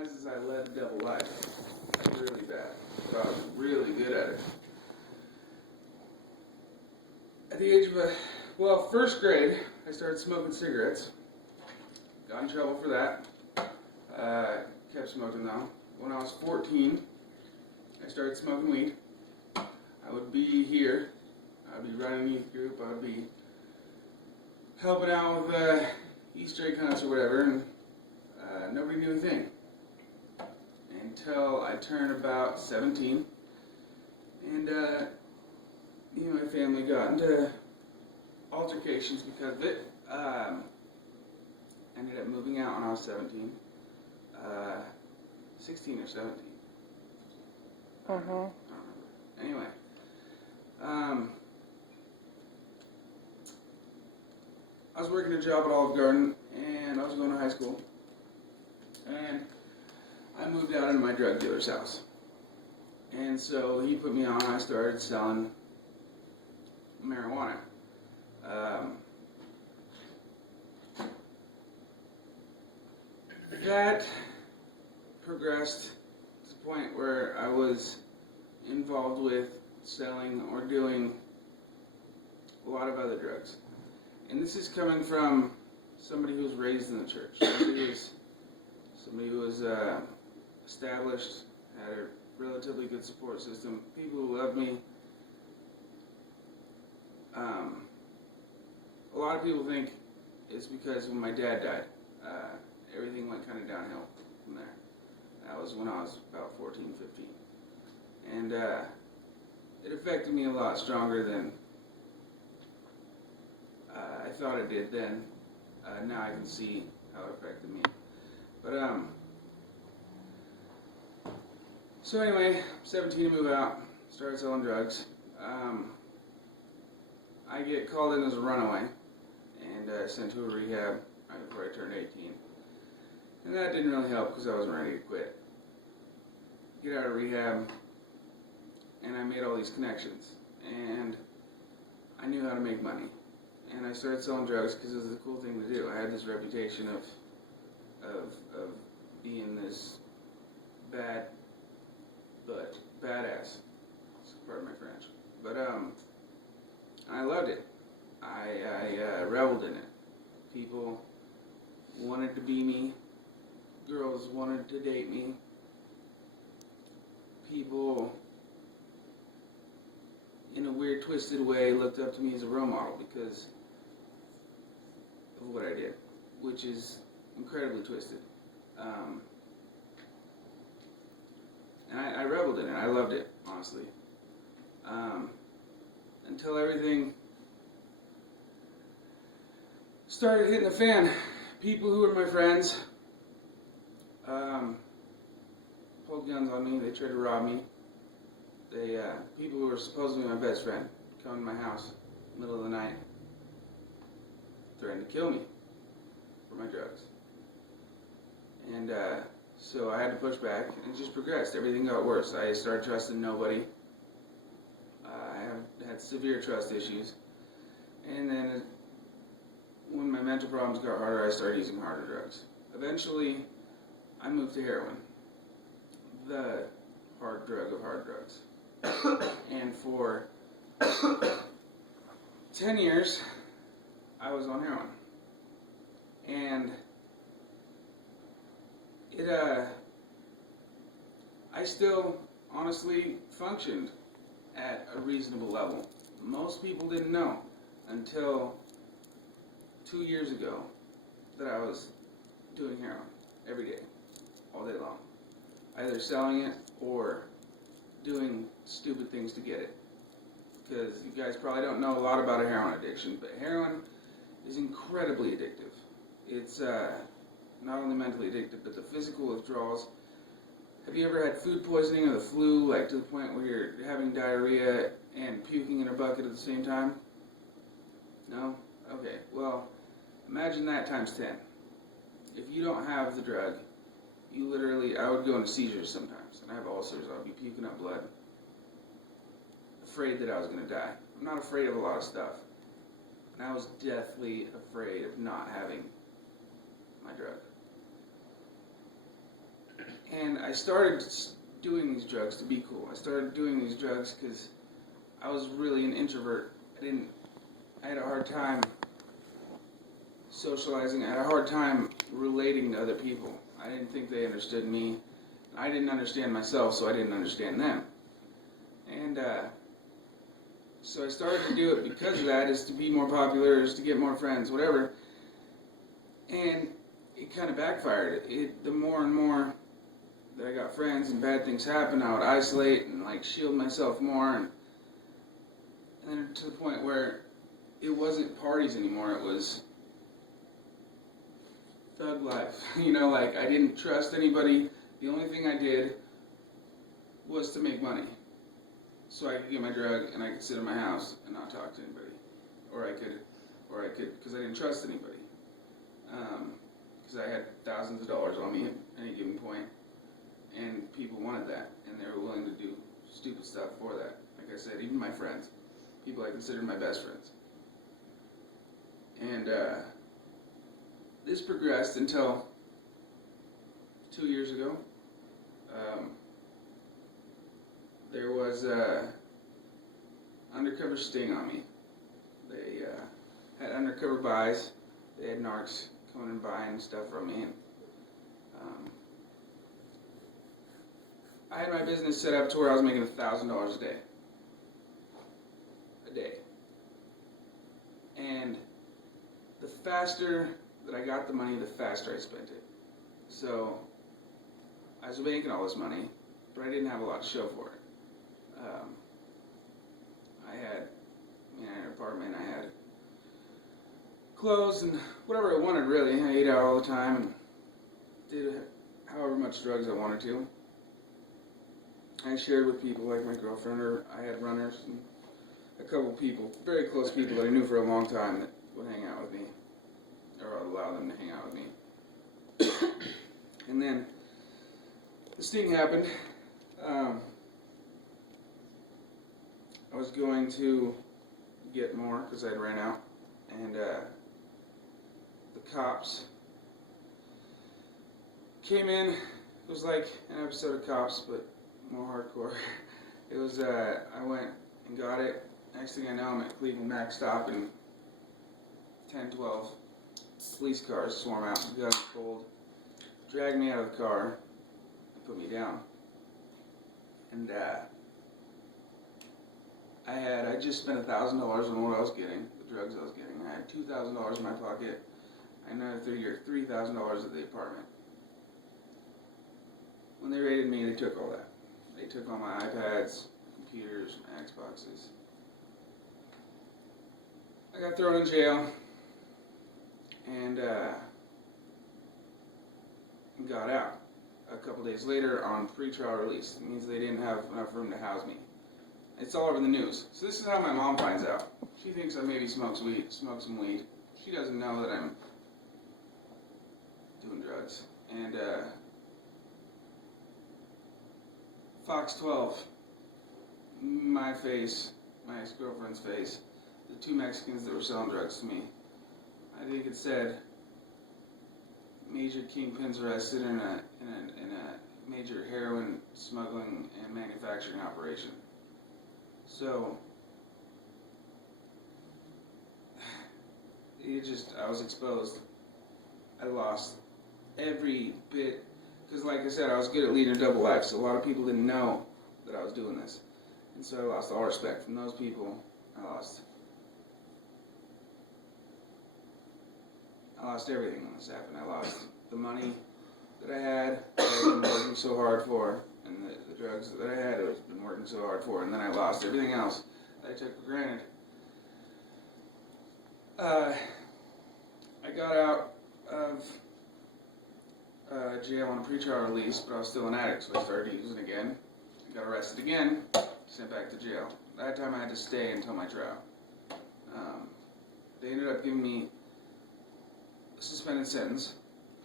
recognizes I led a double life. Really bad. But I was really good at it. At the age of, first grade, I started smoking cigarettes. Got in trouble for that. Kept smoking though. When I was 14, I started smoking weed. I would be here. I would be running youth group. I would be helping out with Easter egg hunts or whatever, and nobody knew a thing until I turned about 17, and my family got into altercations because of it. Ended up moving out when I was 17, 16 or 17. I don't remember. Anyway, I was working a job at Olive Garden, and I was going to high school, and I moved out into my drug dealer's house. And so he put me on. I started selling marijuana. That progressed to the point where I was involved with selling or doing a lot of other drugs. And this is coming from somebody who was raised in the church, somebody who was established, had a relatively good support system, people who loved me. A lot of people think it's because when my dad died, everything went kind of downhill from there. That was when I was about 14, 15. And it affected me a lot stronger than I thought it did then. Now I can see how it affected me. But, so anyway, 17 to move out, started selling drugs. I get called in as a runaway and sent to a rehab right before I turned 18. And that didn't really help because I wasn't ready to quit. Get out of rehab, and I made all these connections. And I knew how to make money. And I started selling drugs because it was a cool thing to do. I had this reputation of being this badass. Pardon my French. But I loved it. I reveled in it. People wanted to be me. Girls wanted to date me. People, in a weird, twisted way, looked up to me as a role model because of what I did, which is incredibly twisted. And I reveled in it. I loved it, honestly. Until everything started hitting the fan. People who were my friends pulled guns on me. They tried to rob me. People who were supposed to be my best friend come to my house in the middle of the night, threatened to kill me for my drugs. And so I had to push back, and it just progressed. Everything got worse. I started trusting nobody. I had severe trust issues. And then when my mental problems got harder, I started using harder drugs. Eventually, I moved to heroin, the hard drug of hard drugs. And for 10 years, I was on heroin. And I still honestly functioned at a reasonable level. Most people didn't know until 2 years ago that I was doing heroin every day, all day long. Either selling it or doing stupid things to get it. Because you guys probably don't know a lot about a heroin addiction, but heroin is incredibly addictive. It's not only mentally addictive, but the physical withdrawals. Have you ever had food poisoning or the flu, like to the point where you're having diarrhea and puking in a bucket at the same time? No? Okay, well, imagine that times 10. If you don't have the drug, you literally, I would go into seizures sometimes, and I have ulcers. I would be puking up blood, afraid that I was going to die. I'm not afraid of a lot of stuff, and I was deathly afraid of not having my drug. And I started doing these drugs to be cool. I started doing these drugs because I was really an introvert. I had a hard time socializing. I had a hard time relating to other people. I didn't think they understood me. I didn't understand myself, so I didn't understand them. And so I started to do it because of that, is to be more popular, is to get more friends, whatever. And it kind of backfired. The more and more that I got friends and bad things happened, I would isolate and like shield myself more, and then to the point where it wasn't parties anymore. It was thug life. Like I didn't trust anybody. The only thing I did was to make money, so I could get my drug and I could sit in my house and not talk to anybody, or I could, because I didn't trust anybody, because I had thousands of dollars on me at any given point, and people wanted that, and they were willing to do stupid stuff for that. Like I said, even my friends, people I considered my best friends, and this progressed until 2 years ago. There was undercover sting on me. They had undercover buys. They had narcs coming and buying stuff from me. And, I had my business set up to where I was making $1,000 a day. And the faster that I got the money, the faster I spent it. So I was making all this money, but I didn't have a lot to show for it. I had an apartment, I had clothes and whatever I wanted, really. I ate out all the time and did however much drugs I wanted to. I shared with people like my girlfriend, or I had runners and a couple people, very close people that I knew for a long time, that would hang out with me, or I'd allow them to hang out with me. And then the sting happened. I was going to get more because I'd ran out, and the cops came in. It was like an episode of Cops, but more hardcore. It was, I went and got it. Next thing I know, I'm at Cleveland Max stop, and 10, 12 police cars swarm out, guns pulled, dragged me out of the car, and put me down. And I just spent $1,000 on what I was getting, the drugs I was getting. I had $2,000 in my pocket, and another $3,000 at the apartment. When they raided me, they took all that. They took all my iPads, computers, my Xboxes. I got thrown in jail, and got out a couple days later on pretrial release. It means they didn't have enough room to house me. It's all over the news. So this is how my mom finds out. She thinks I maybe smoke some weed. She doesn't know that I'm doing drugs. And Fox 12, my face, my ex-girlfriend's face, the two Mexicans that were selling drugs to me. I think it said major kingpins arrested in a major heroin smuggling and manufacturing operation. So I was exposed. I lost every bit, because like I said, I was good at leading a double life, so a lot of people didn't know that I was doing this. And so I lost all respect from those people. I lost everything when this happened. I lost the money that I had, that I'd been working so hard for, and the drugs that I had, I've been working so hard for, and then I lost everything else that I took for granted. I got out of jail on a pretrial release, but I was still an addict, so I started using again. I got arrested again, sent back to jail. That time I had to stay until my trial. They ended up giving me a suspended sentence,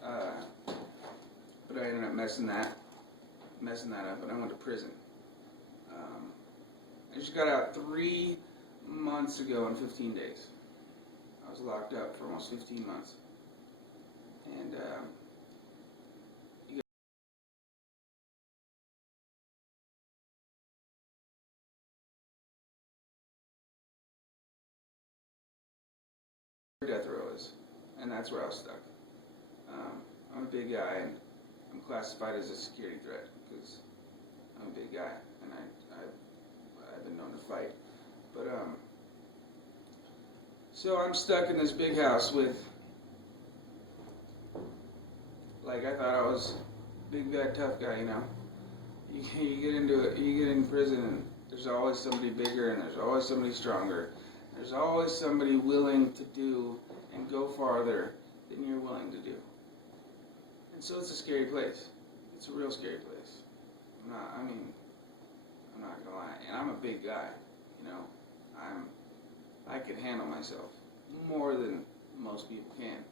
but I ended up messing that up, and I went to prison. I just got out 3 months ago in 15 days. I was locked up for almost 15 months. And death row is, and that's where I was stuck. I'm a big guy, and I'm classified as a security threat because I'm a big guy, and I've been known to fight. But so I'm stuck in this big house with, like, I thought I was big bad tough guy, you know. You get into it, you get in prison, and there's always somebody bigger, and there's always somebody stronger. There's always somebody willing to do and go farther than you're willing to do. And so it's a scary place. It's a real scary place. I'm not gonna lie. And I'm a big guy, you know. I can handle myself more than most people can.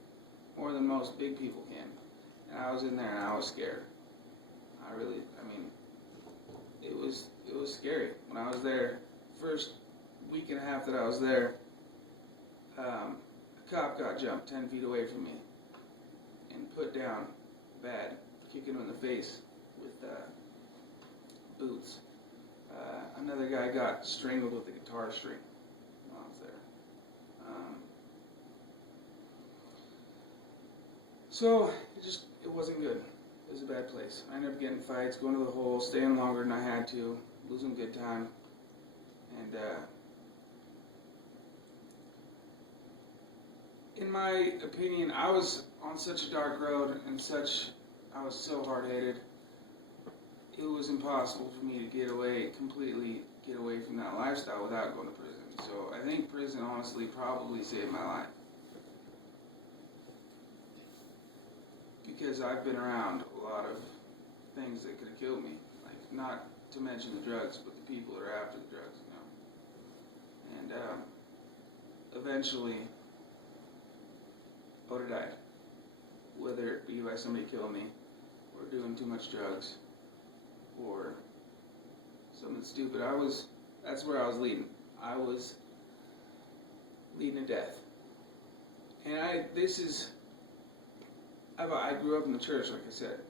More than most big people can. And I was in there and I was scared. It was scary. When I was there, first week and a half that I was there, a cop got jumped 10 feet away from me and put down bad, kicking him in the face with boots. Another guy got strangled with a guitar string while I was there. So it wasn't good. It was a bad place. I ended up getting fights, going to the hole, staying longer than I had to, losing good time, and in my opinion, I was on such a dark road and I was so hard-headed. It was impossible for me to completely get away from that lifestyle without going to prison. So I think prison honestly probably saved my life. Because I've been around a lot of things that could have killed me. Like, not to mention the drugs, but the people that are after the drugs, you know. And eventually, I would have died. Whether it be by somebody killing me, or doing too much drugs, or something stupid. That's where I was leading. I was leading to death. And I grew up in the church, like I said.